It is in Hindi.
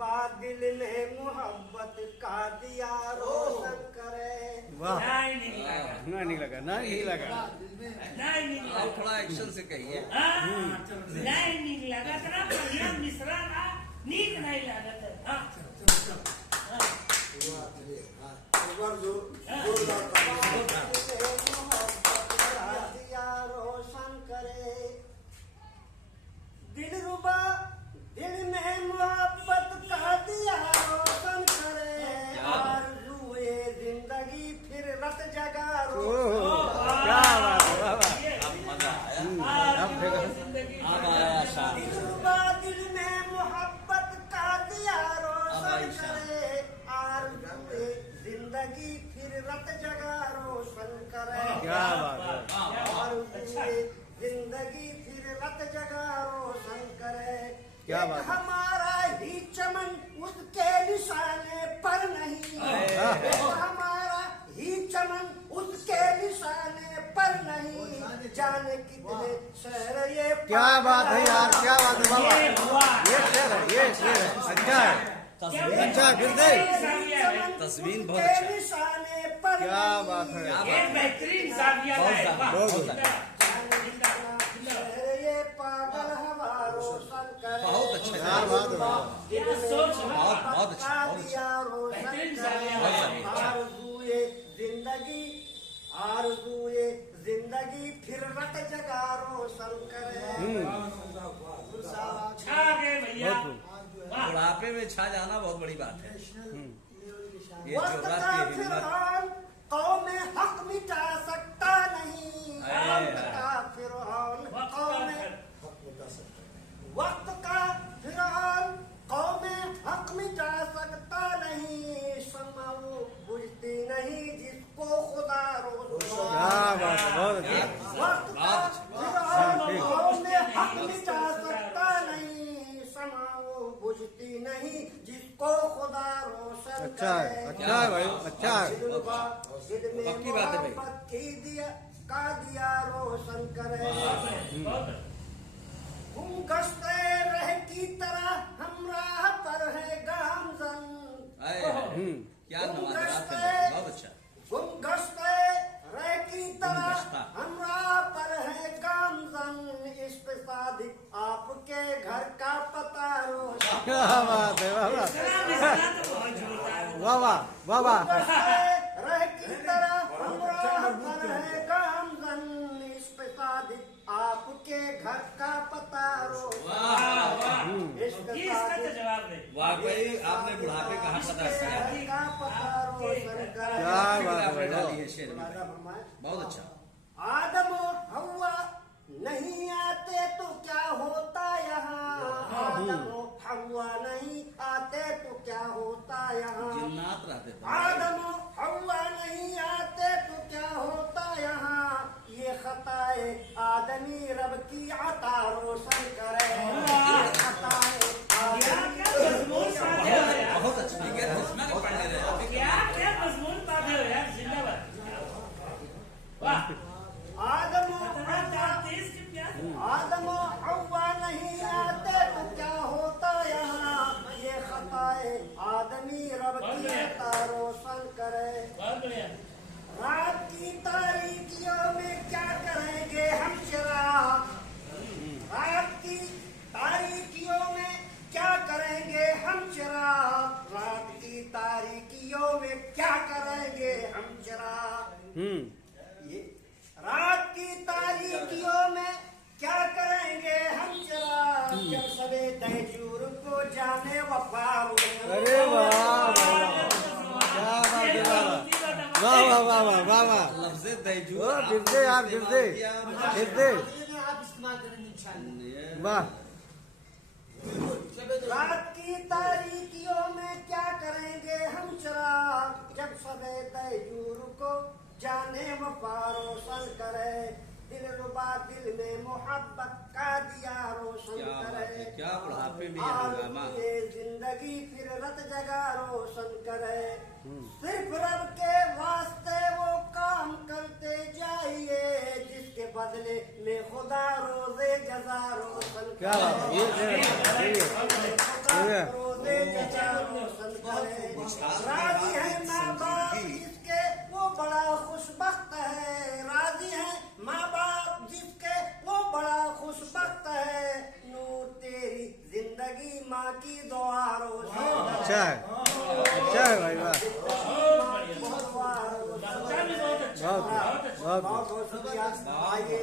दिलरुबा दिल ने मोहब्बत का दिया रोशन करे। वाह, नहीं लगा, नहीं लगा, नहीं लगा, नहीं लगा। थोड़ा एक्शन से कहिए। नहीं लगा, इतना बढ़िया मिश्रा था, नीक नहीं लगा था। रोशन करे दिलरुबा दिल में मोहब्बत का दिया रोशन करे। आरज़ूए जिंदगी फिर रत जगा रोशन। क्या बात है, वाह वाह। अब मजा आया। अब आया शाम। दिलरुबा दिल में मोहब्बत का दिया रोशन करे। आरज़ूए जिंदगी फिर रत जगा रोशन करे। क्या बात है। आरज़ूए जिंदगी फिर रत जगा रोशन करे। क्या बात है। हमारा ही चमन उसके निशाने पर नहीं। हमारा ही चमन उसके निशाने पर नहीं। जाने कितने शहर ये क्या बात है यार, क्या बात है बाबा। ये शेर है, ये शेर है, अच्छा है, अच्छा फिर से। तस्वीर बहुत अच्छा है। निशाने पर क्या बात है, एक बेहतरीन साविया है। बहुत ये पागल हवा रोशन करे। बहुत अच्छा क्या बात है बाबा। सोच बहुत अच्छा, बहुत अच्छा। बेहतरीन साविया है। आरज़ूए जिंदगी आरज़ूए जिंदगी फिर रट जगा रोशन करे। छा गए भैया। बुढ़ापे में छा जाना बहुत बड़ी बात है। ये वक्त जोरात का की हिम्मत। फिरौन कौम हक मिटा सकता नहीं। वक्त का फिरौन वक्त का फिरौन कौम हक मिटा सकता नहीं। समाओ बुझती नहीं जिसको खुदा रोशन। क्या बात है, बहुत अच्छा। वक्त का फिरौन कौम हक मिटा सकता नहीं। समाओ बुझती नहीं जिसको खुदा रोशन अच्छा है, अच्छा है भाई, अच्छा है। पक्की बात है भाई। का दिया रोशन करे। हम गश्ते रह की तरह हम राह पर है गामजन। क्या नवाज़ात है, बहुत अच्छा। हम गश्ते रह की तरह हम राह पर है गामजन। इस पे सादिक आपके घर का पता रोशन। क्या बात है, वाह वाह, वाह वाह, वाह वाह। रह की तरह हम राह पर है गामजन। इस पे सादिक आपके घर का पता रोशन। इसका तो जवाब दे। वाकई आपने बुढ़ापे का हक अदा किया है। का पता रोशन करे। क्या बात है आपने भाई, डाली है शेर में। बहुत अच्छा। आदम और हव्वा नहीं आते तो क्या होता यहाँ। आदम और हव्वा नहीं आते तो क्या होता यहाँ। जिन्नात रहते थे। आदम और हव्वा नहीं आते तो क्या होता यहाँ। ये खताए आदमी रब की आता रोशन करे। खताए आदमी बहुत अच्छा। ठीक है, उसमें नहीं पढ़ने रहे। क्या क्या मजमून बात है यार, जिंदाबाद। वाह। आदम और तेज के प्यार। आदम और हव्वा नहीं आते तो क्या होता यहाँ। ये खताए आदमी रब की आता रोशन करे। बहुत बढ़िया। रात की तारीकियों में क्या करेंगे हम चिराग। रात की तारीकियों में क्या करेंगे हम चिराग। रात की तारीकियों में क्या करेंगे हम चिराग। ये रात की तारीकियों में क्या करेंगे हम चिराग। जब सबे तहजूर को जाने वफा अरे वाह, क्या बात है, वाह वाह, वाह वाह, वाह वाह, वाह। लफ्ज़े दैजूर ओ, फिर से यार, फिर से, फिर से, आप इस्तेमाल करेंगे इंशाल्लाह। वाह। रात की तारीकियों में क्या करेंगे हम चिराग। जब सबे तहजूर को जाने वफा रोशन करे। दिलरुबा दिल में मोहब्बत का दिया रोशन क्या बात करे। है, क्या बुढ़ापे में ये हंगामा। आरज़ूए जिंदगी फिर रत जगा रोशन करे। सिर्फ रब के वास्ते वो काम करते जाइए जिसके बदले में खुदा रोजे जजा रोशन क्या बात है, ये करे। खुदा रोजे वे चचा रोशन करे। राजी है माँ बाप जिसके वो बड़ा खुशबख्त है। राजी है माँ बाप जिसके वो बड़ा खुशबख्त है। नूर तेरी जिंदगी माँ की दुआ रोशन अच्छा है भाई, वाह, बच्चा भी बहुत अच्छा, बहुत बहुत अच्छा। बहुत बहुत शुक्रिया। आइए